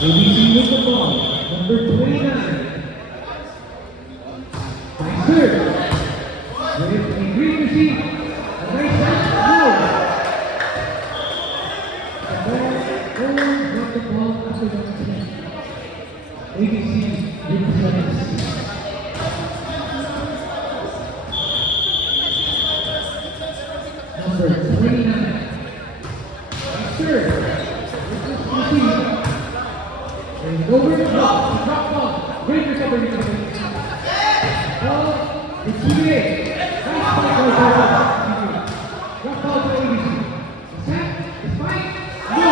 ABC with the ball, number 29. By serve, with a green receipt, a right side, the ball after the 10. ABC with the 7. Number 29. By serve, with this receipt. Over the drop ball. Great recovery. Ball to TBA. Nice spike right there. Drop ball to ABC. Set. Spike. No.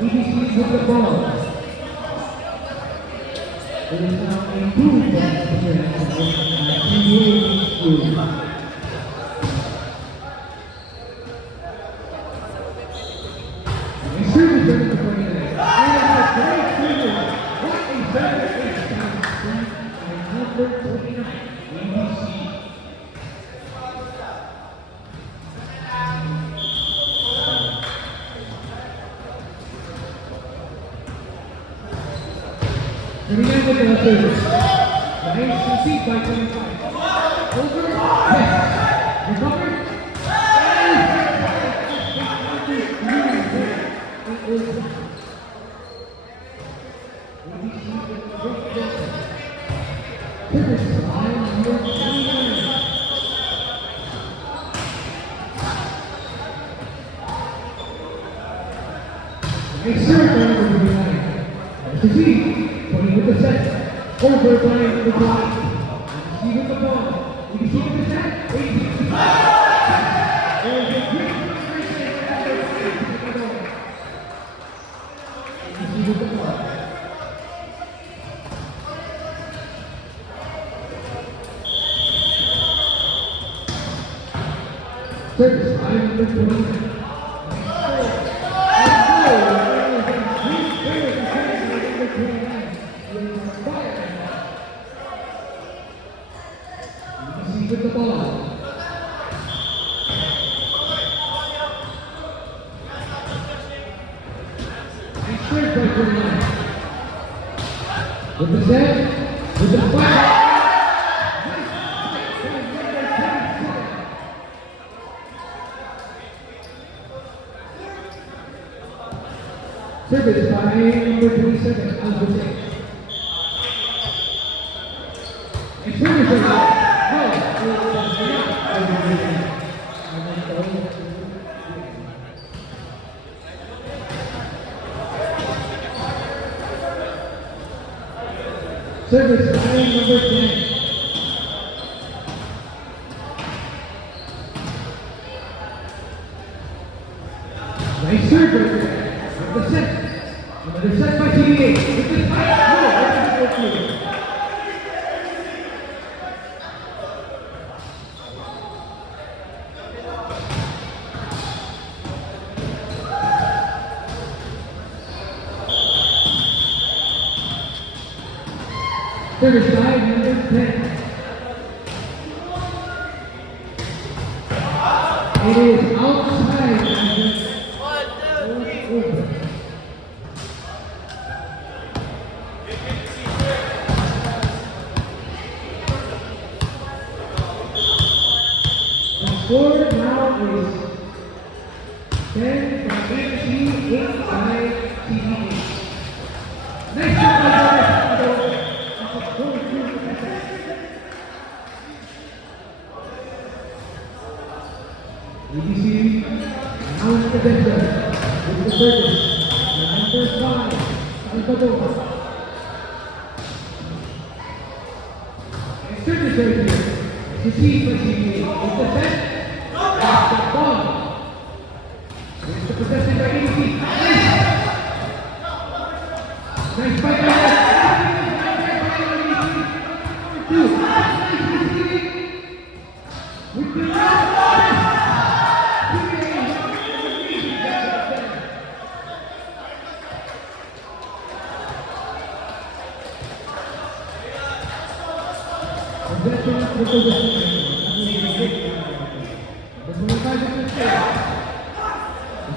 ABC with the ball. It is now a 2-point TBA school. Remember the service. The ACC by 25. Over. Yes. Recover. A serve over the line. ACC. With the set, over by the ball. See with the ball. You can see with the set. See with the ball. Service, line number 29. With the ball. And straight by 29. With the set, with the fire. Service by number 27, Alvin. And service by service line number 10. Nice serve right there. With the set. Another set by TBA. With the fire. Service line number 10. It is outside. 1, 2, 3. The score now is 10 by 18, 8 by TBA. Nice job, ABC announced the vendor with the service, number 5, Salvador. And service right here, SEC for TBA with the set, that's the ball. With the possession by ABC. With the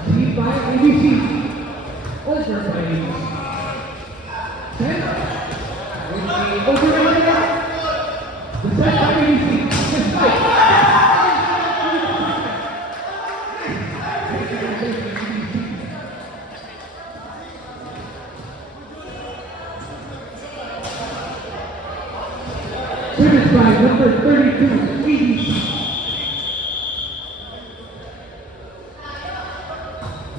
Received by ABC. Over by ABC. 10. With the over the set by ABC. This fight. Service by number 32, ABC.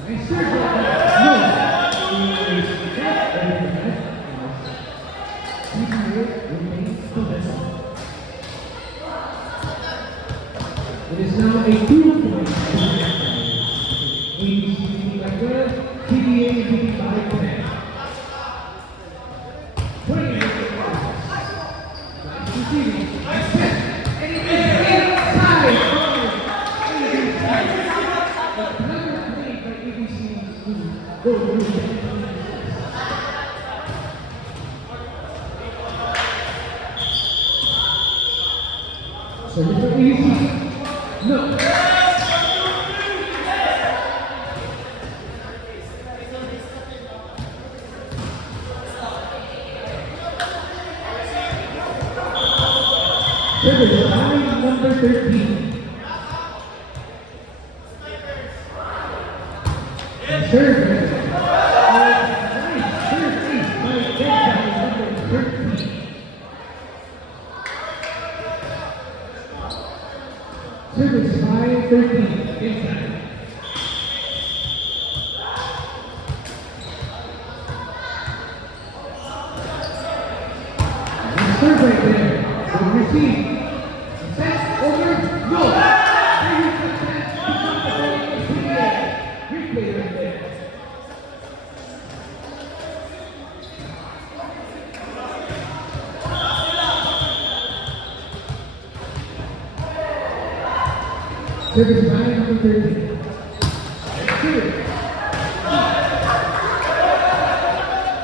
Nice serve. No. It is now a 2-point ABC by 12, TBA leading by 10. 20 receiving. Nice set. And it is inside. Another play by ABC to go through. So for ABC. No. Service line number 13. And service. Nice service by Denver number 13. Service by 13. Inside. Nice serve right there. Good receive. Set over. Go. There is the chance to come the ball in the PBA. Replay right there. Service by number 13. Service.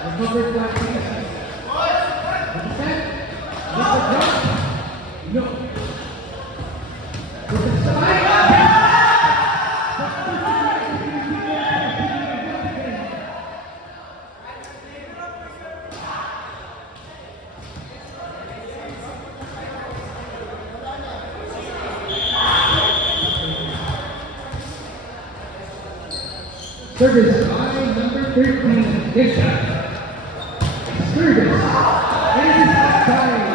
The number 5. With the set. With the drop. No. With the spike. Service by number 13. Inside. Service. And it is outside.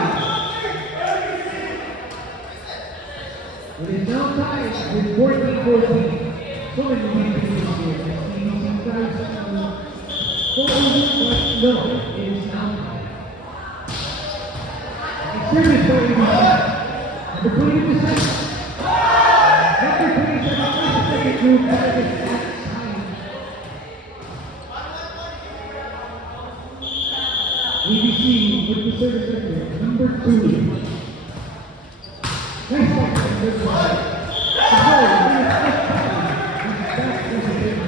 It is now tied with 14-14. So many games in this game. The tries to go over, but no, it is now tied. And service by ABC. Number 20 in the set. Number 27 in the second group. That is outside. ABC with the service center, number 2. Nice back to the first one. The ball is back to the game.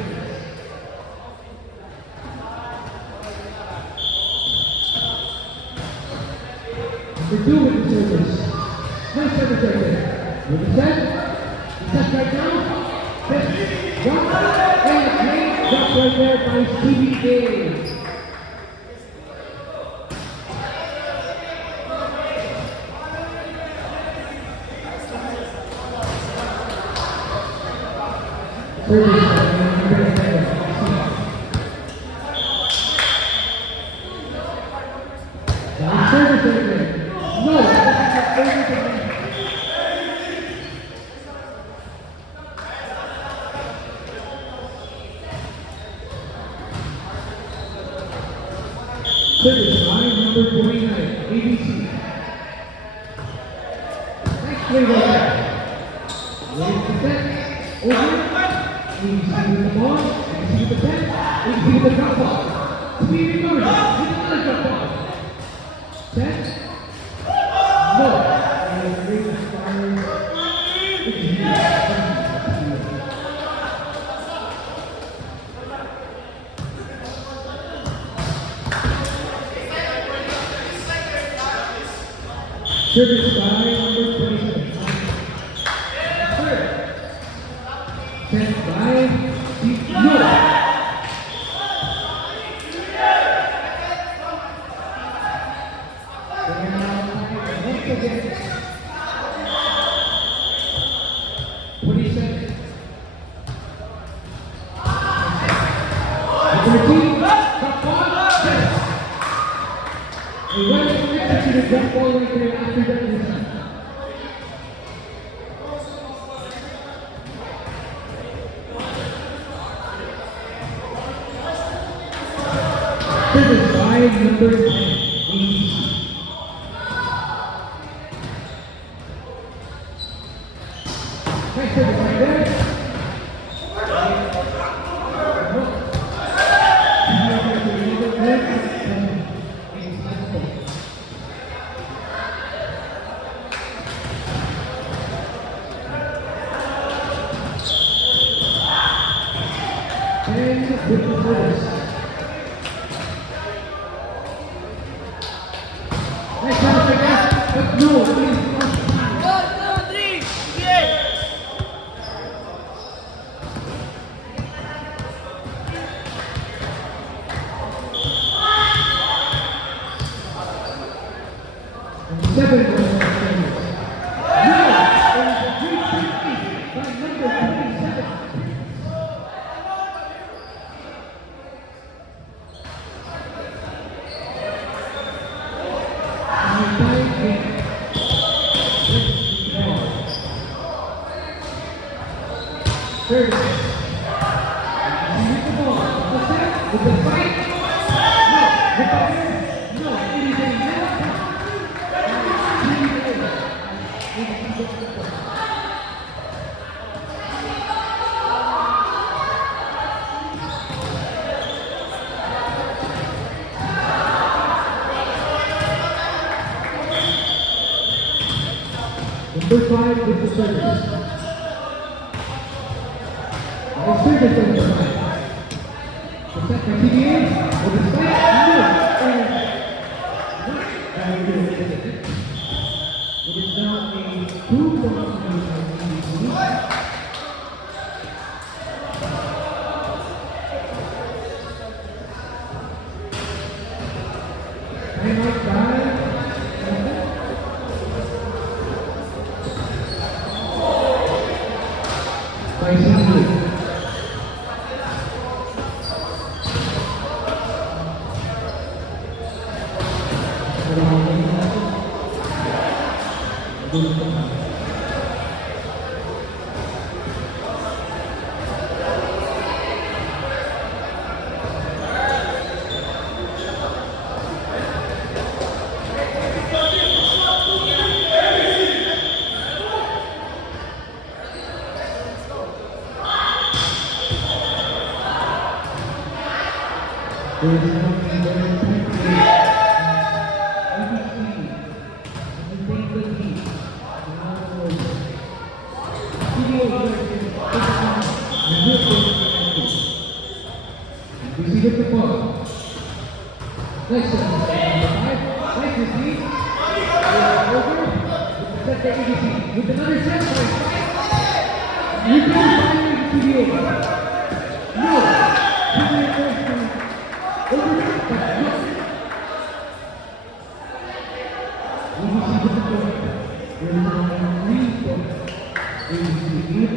Number 2 with the service. Nice service right there. With the set. The set right now. Set. Drop. And great drop right there by Stevie Day. Service. No, service line number 29, ABC. Nice play right there. Ready to set. Over. ABC with the ball. ABC with the set. ABC with the drop ball. Speed recovery. With another drop ball. Set. No. And Ravens fires. Service by number 27. Third. Set by Steve Miller. Once again, 27. Number 2, jump ball, yes. A well-executed jump ball right there after that is done. Service by number 10, ABC. Nice service right there. And with the service. Nice pass right there, but no, it is not time. 1, 2, 3, yeah. And 7 was the service. No, it is a 350 by number 27. Third. With the ball. The set. With the fight. No. With the no. It is a no count. Number 5 with the service. Nice service on the side. The set by TBA with the spike. It is now a 2-point timeout by CBA. Receive the ball. Nice shot. Number 5. Nice receive. Over. With the set by ABC. With another set by 5. You can find to the over. No. TBA goes to over. But no. ABC with the ball. There is now 3 points. ABC lead.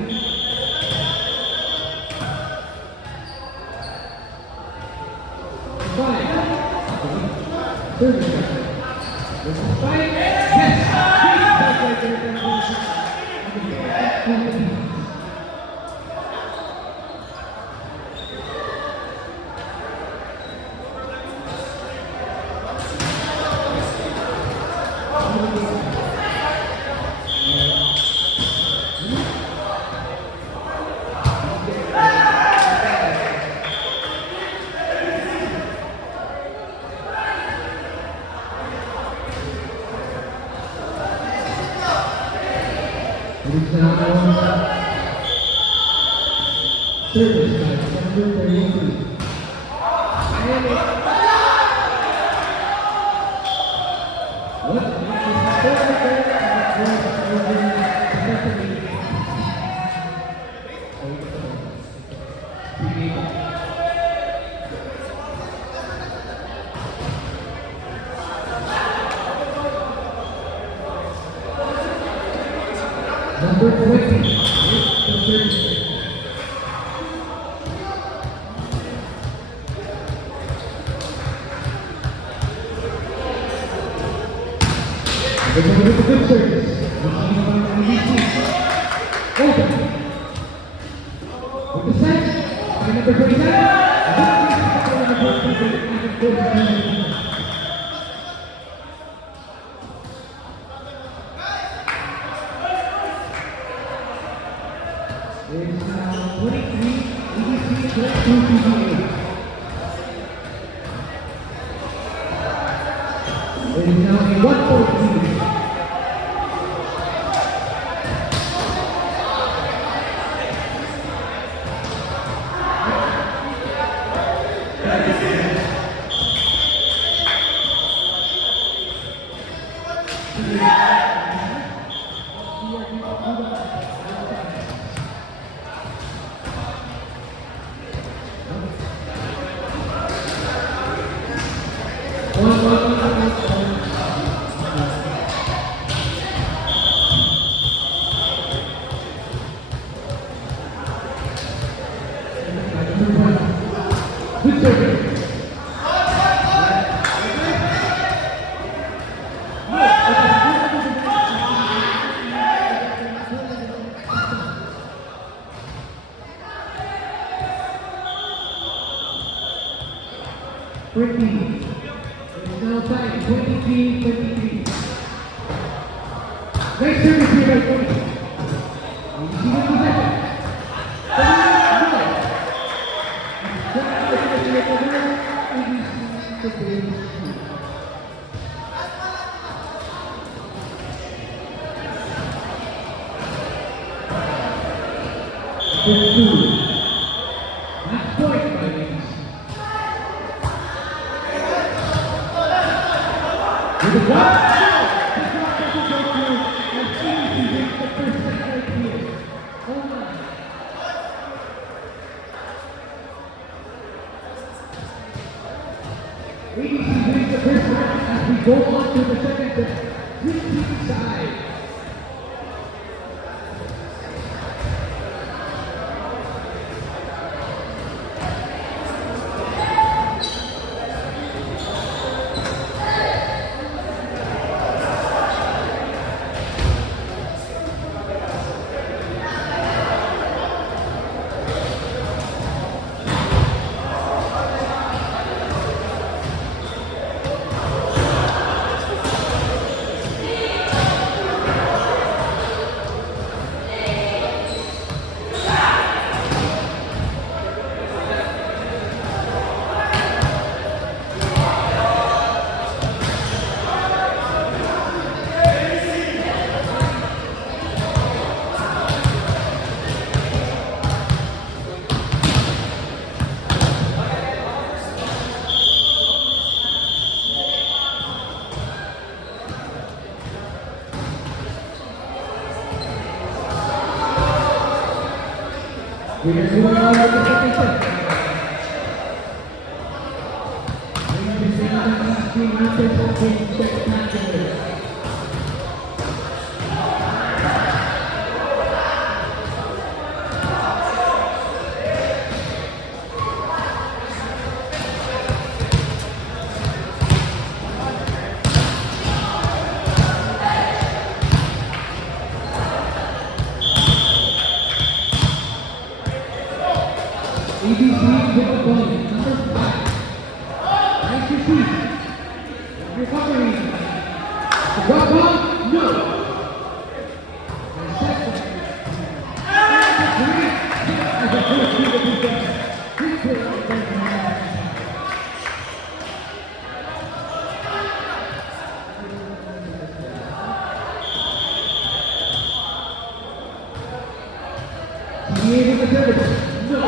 Service right there. This is fight. Yes! That's right there. Service by number 33. What? good service. Received by the EDC. Open. With the set, by number 27. It's now 23, EDC 22 PGA. It is now a 1-point lead. Good service. It's now tied 23-23. Next service here by 20. EDC with possession. Match point by EDC. With the block, the block doesn't go through, and EDC wins the first set right here. Hold on. EDC wins the first round as we go on to the second set. Switch team side. We are moving on to the second set. Ladies and gentlemen, these three matches have been spectacular. EDC with the ball, number 5. Nice receive. Recovery. The drop ball, no. And second. Three. As a first to the defense. Quick play on the first round. Creating the service. No.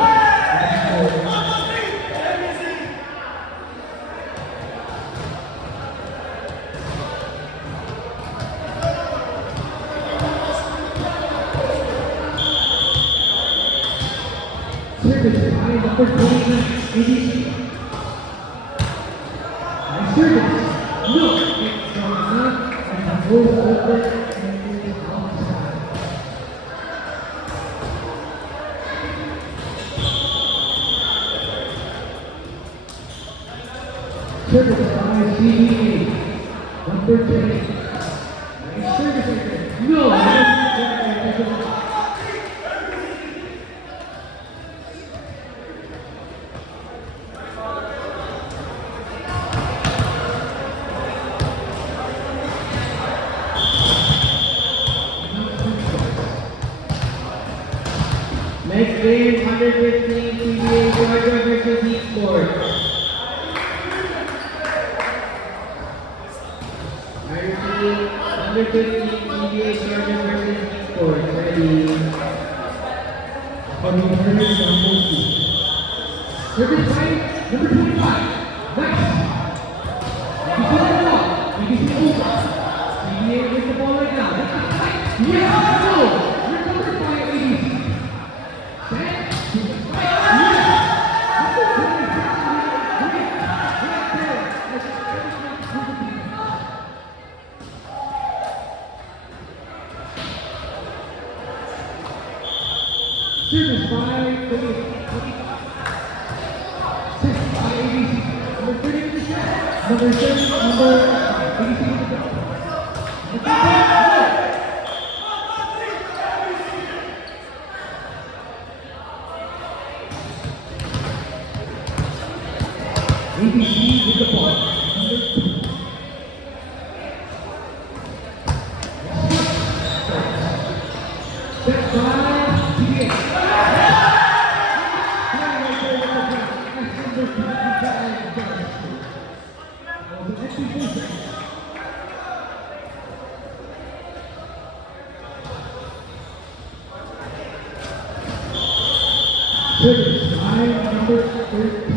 Service by number 29, EDC. Nice service. No, it's not. And the goal over and is outside. Service by CBA, number 20. Nice service. Next game, 115 PBA Georgia versus Esports. I repeat, 115 PBA Georgia versus Esports. Ready? Service right, number 25. Nice. BBC over. PBA with the ball right now. That's a fight. Yes, go. You're covered by ABC. Set. Service by 30. Number 7, number 86. ABC with the ball. Set by TBA. Service by number 13.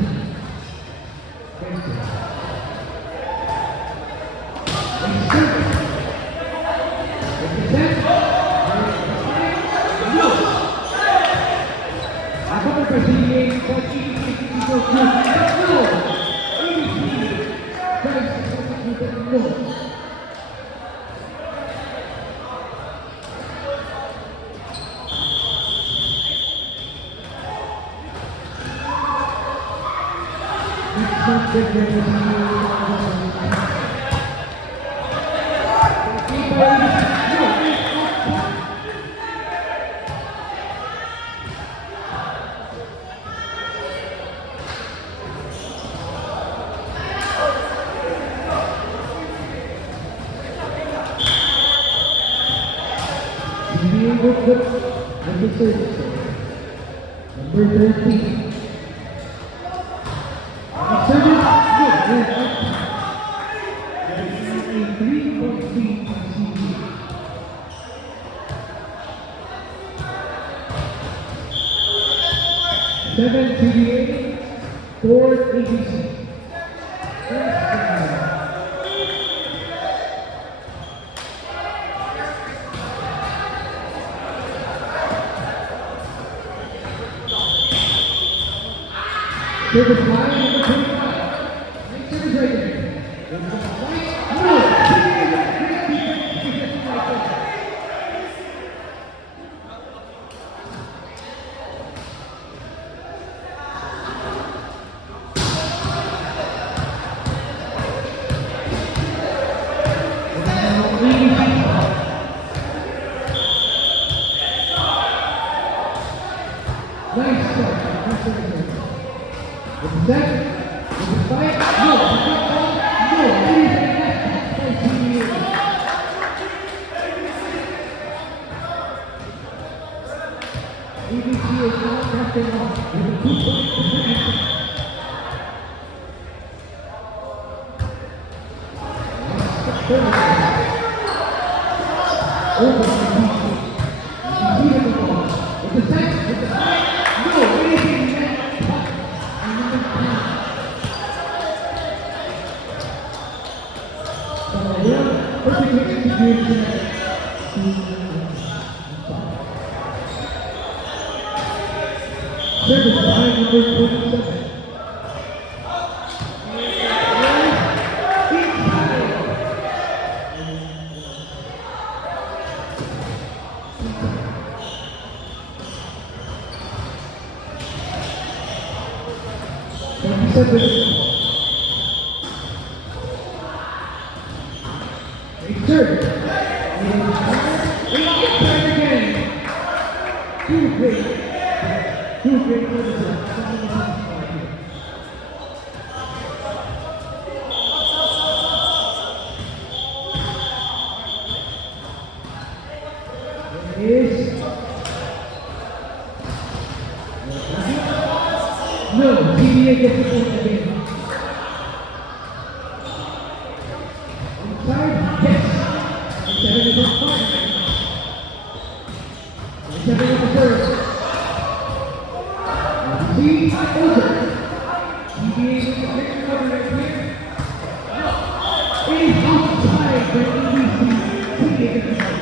Number 13. Seven TBA, 4 ABC. Service line number 25. Nice service right there. Nice start. Nice service. With the set, with the fight, no, ABC is now casting off with a 2-point differential. Over to ABC. ABC with the ball. With the set, with the fight, no, anything net. Service by number 27. No, CBA gets the point again. Onside, yes. 7 is on fire. 7 on the serve. See, over. CBA with the picture cover right here. It is outside for ABC. CBA gets the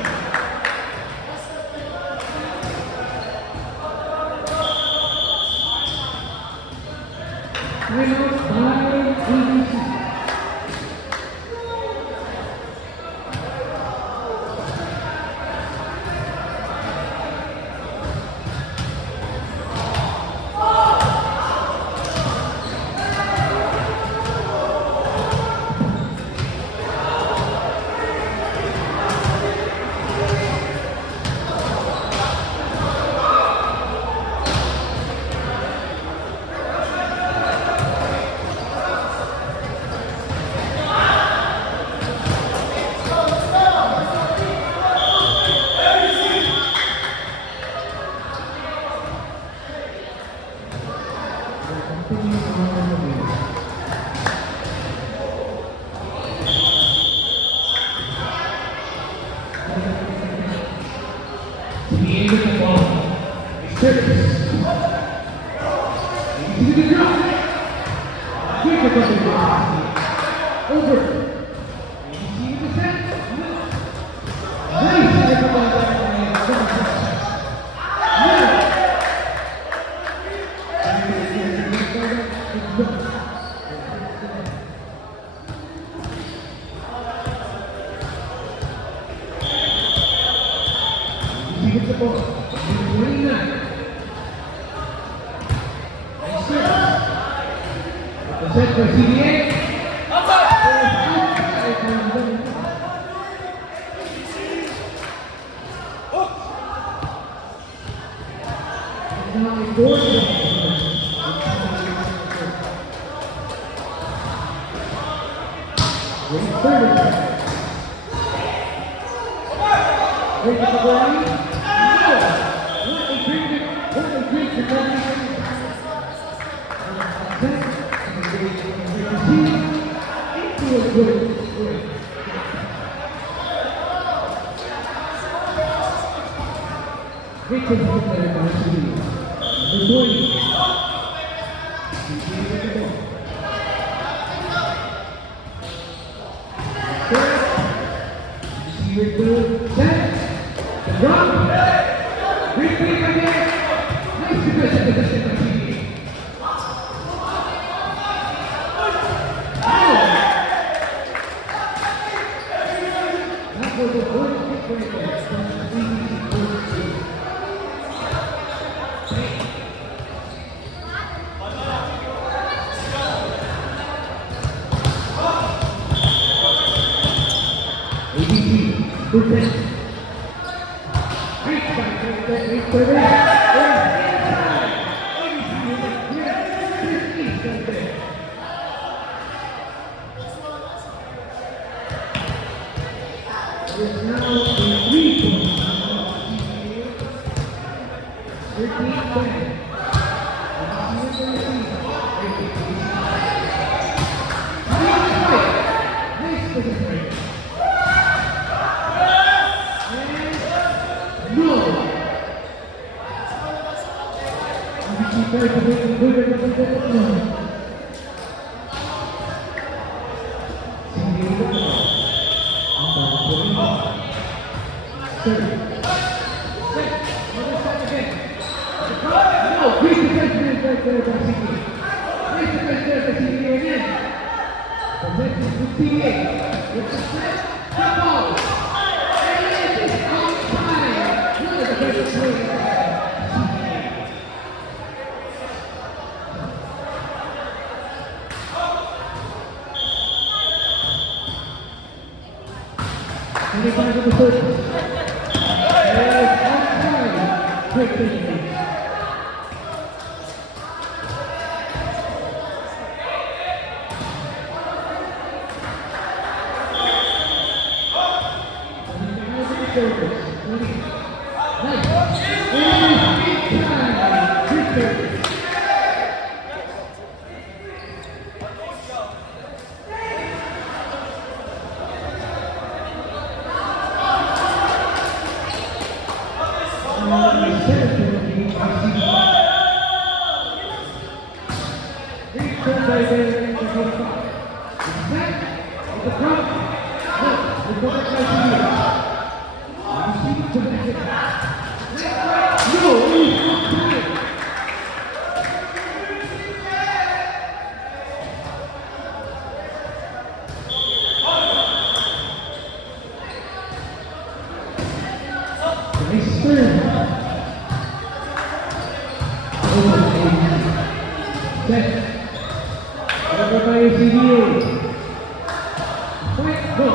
point. Timeout by ABC. Set for CBA. right there in the front spot. Set, at the front, no, the front by CBA. Receive to the hit. No, he's outside. Nice turn. Set. Over by CBA. Fight. Go.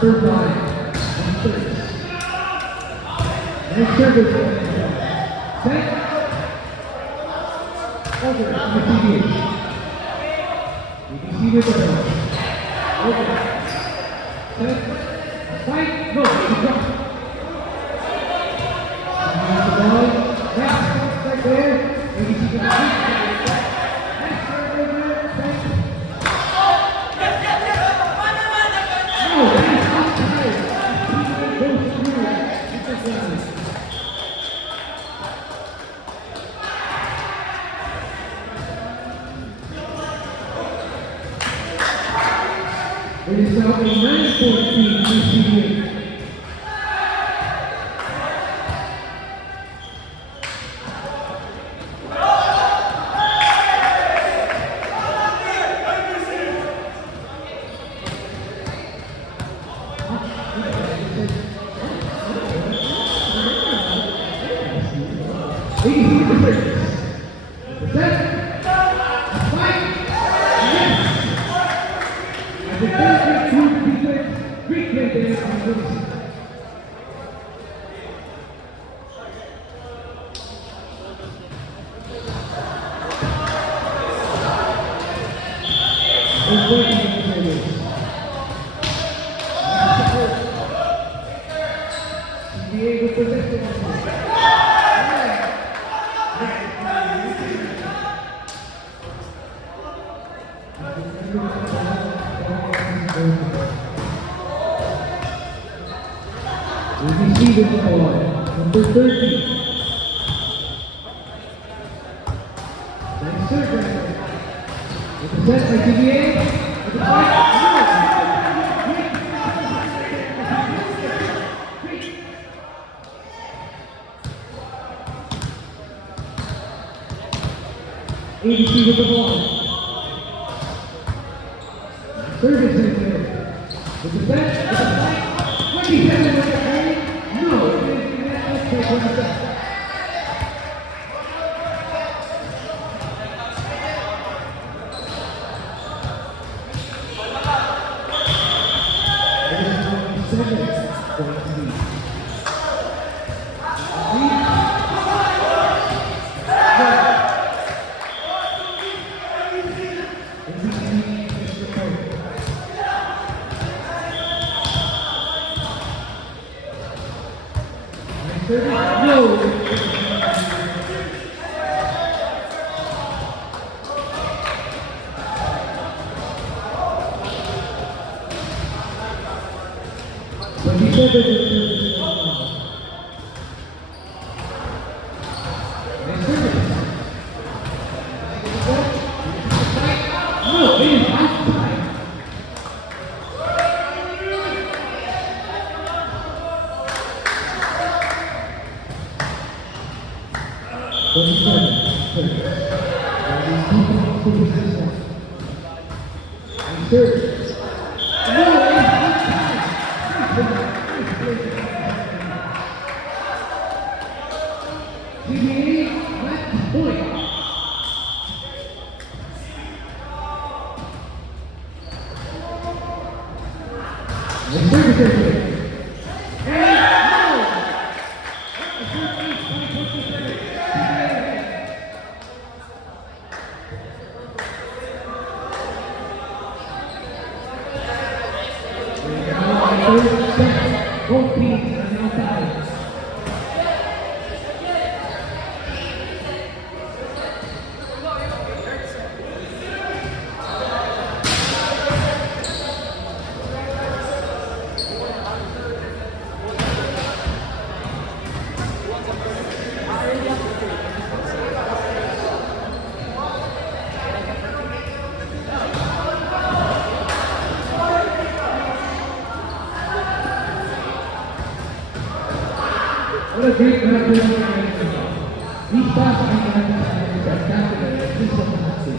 Third line, and third. Nice service. Set. Over on the TV. You can see with the ball. Over. Set. Fight. Go. Good job. The ball. That's right there. And you see the ball. Nice serve over. Set. It is now a 9-point lead for CBA. With the ball, number 30. Nice serve right there. With the set by CBA. With the fight. ABC with the ball. Service right there. With the set. With the fight. 27 with the play. No, let's take one step. And third set. Both teams are now tied. What a great match we're having right now. These shots are going to be spectacular. This is fantastic.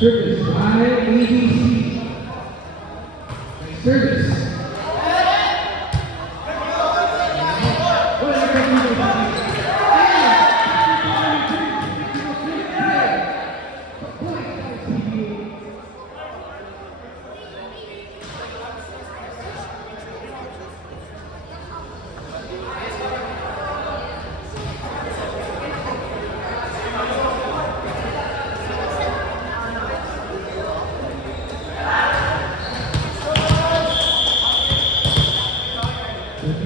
Service by ABC. Service.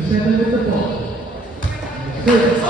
Seven with the ball. Service.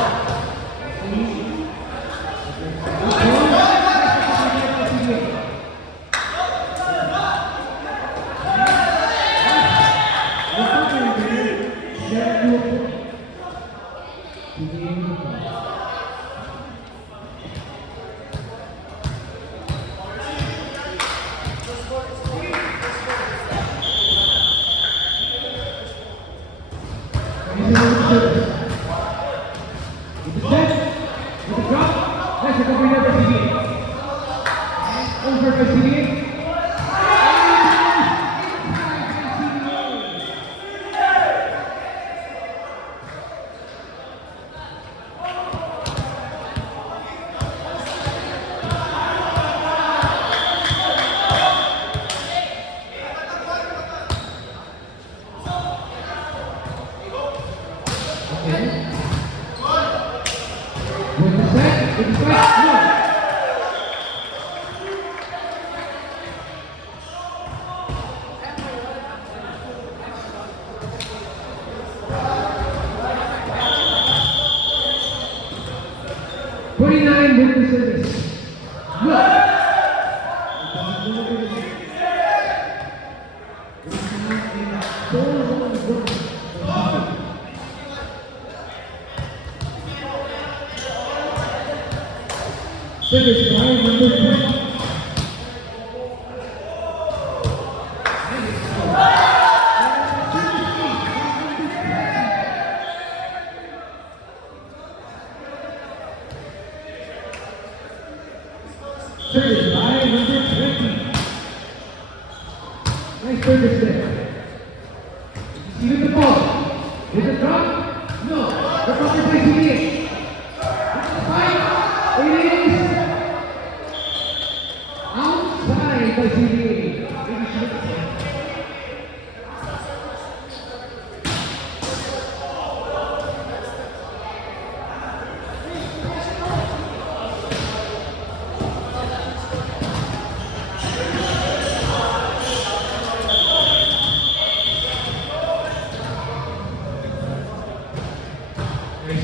With the service. Service by number 20. Service by number 20. Nice service there. See with the ball. Is it drop? No. The ball is placing it. Outside. It is outside by CBA.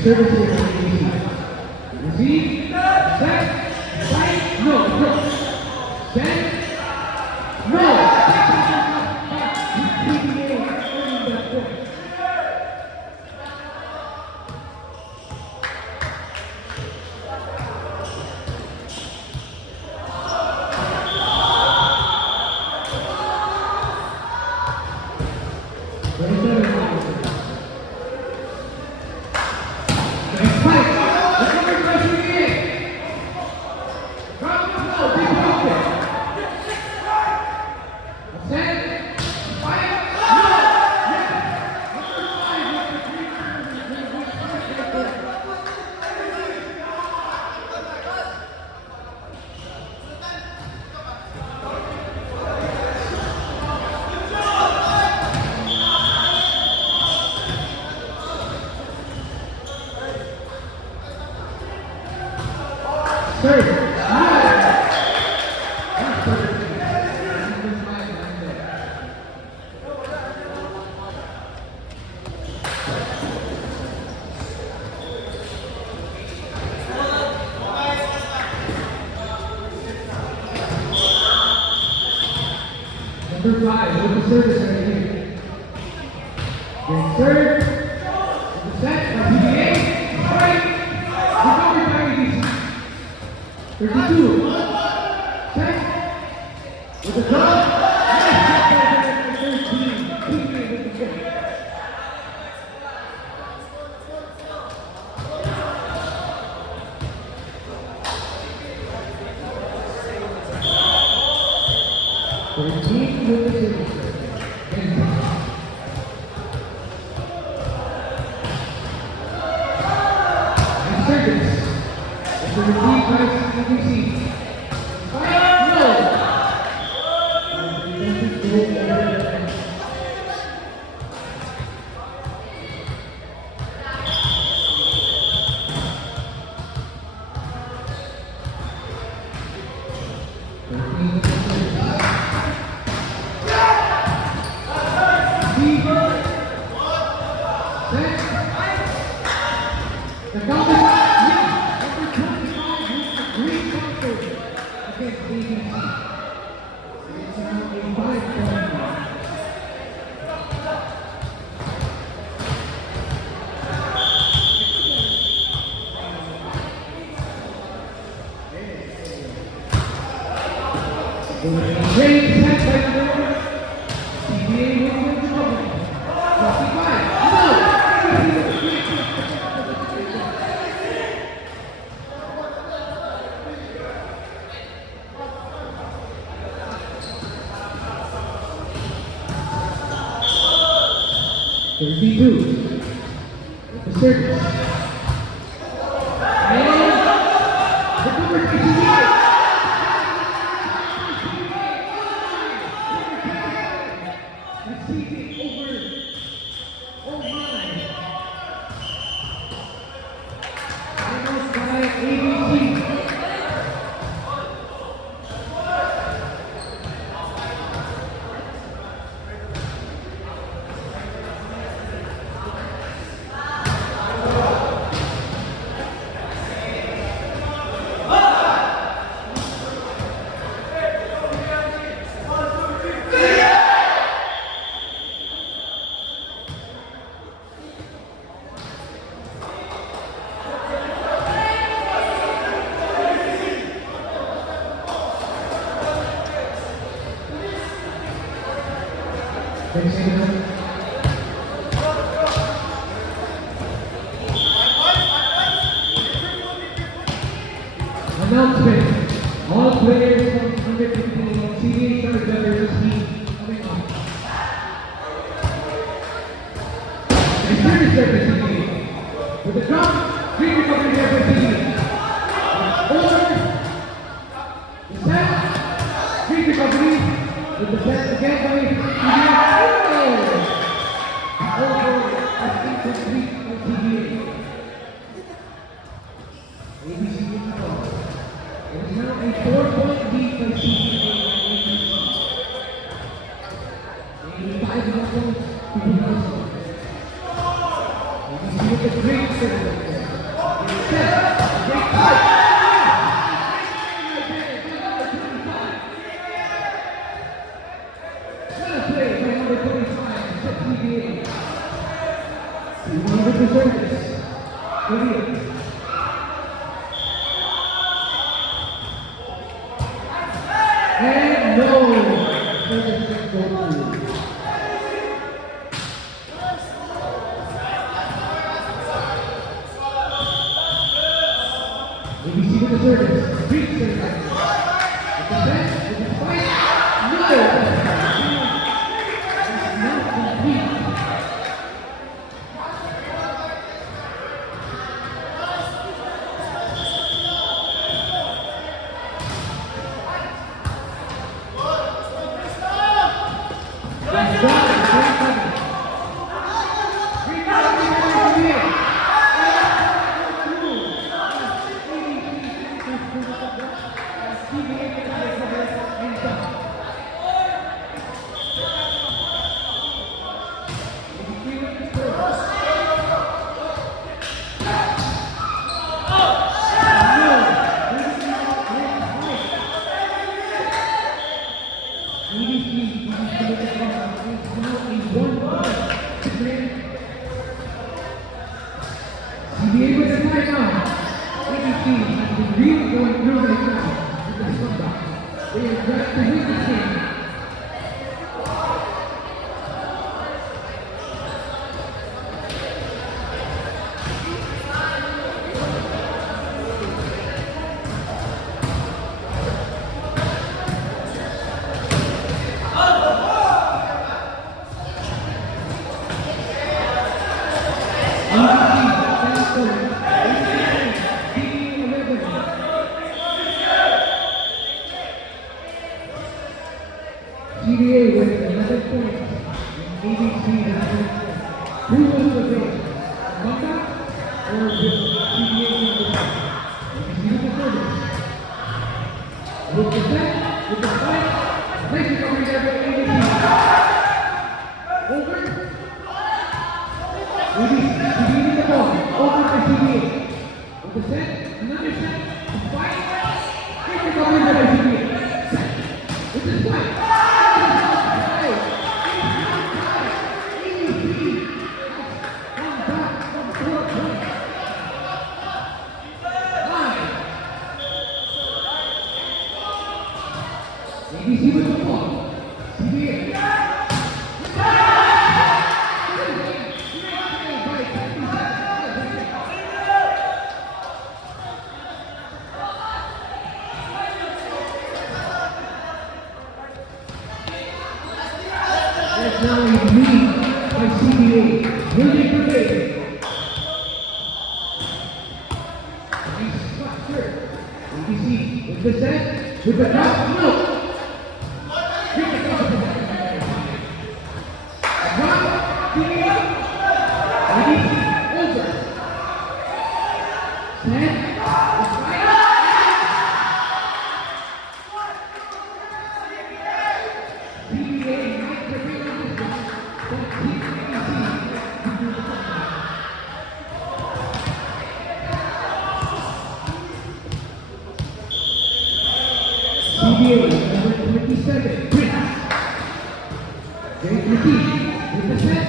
Service here on ABC. Receive, set, right, no, set, no. Third. No. Number 5, with the service right here. Then third, the set, PBA, right, recovery by ABC. 32, set, with the drop, nice shot by the 13, PBA with the set. With the service. Circus. It's a repeat by ABC. Fight, no! The count is number 25 with the green counter against ABC. It's now a 5-point. Great set by the number. CBA will win the cover. 25. No! Thirty-two. With the service. And the cover to CBA. That's CBA over. Oh my. Finals by ABC. Announcement. All players from 115 on CBA Stars versus team coming up. And service there for CBA. With the drop, green recovery there for CBA. Over. The set. Green recovery. With the set again by CBA. Over as incomplete by CBA. ABC in the ball. It is now a 4-point lead for CBA. 85 points to the household. ABC with a great service. Set. Great fight. What a play by number 25. Set CBA. CBA with the service. Brilliant. And no! Service is go through. ABC with the service. Great service. With the set, with the fight. No! It's not complete. CBA and done. CBA with the timeout. ABC has been really going through right now with the comeback. They are just to win this game. CBA with 11 points. And ABC has 3 wins of it. Comeback or with CBA in the back. ABC with the service. With the set, with the fight, places over there for ABC. Over. ABC, CBA with the ball. Over for CBA. With the set, another set, the fight. Places over there for CBA. Set. With the fight. ABC with the ball. CBA. That's now a lead by CBA. William Brigade. Nice spot, sir. ABC with the set, with the drop, no. CBA number 27, Prince. James McKee with the set.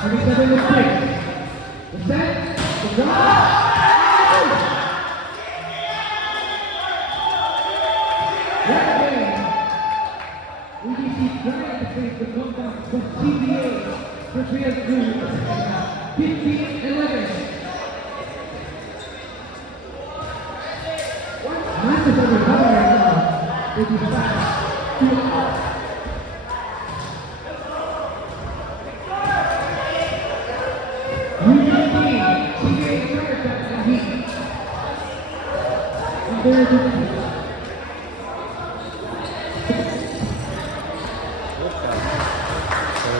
Twenty-seven with Prince. The set, the drop. ABC trying to face the comeback from CBA prepared to 15-11. Matches are recovering right now. They be fast. 2 out. CBA charged up and heat. And there's a Okay. So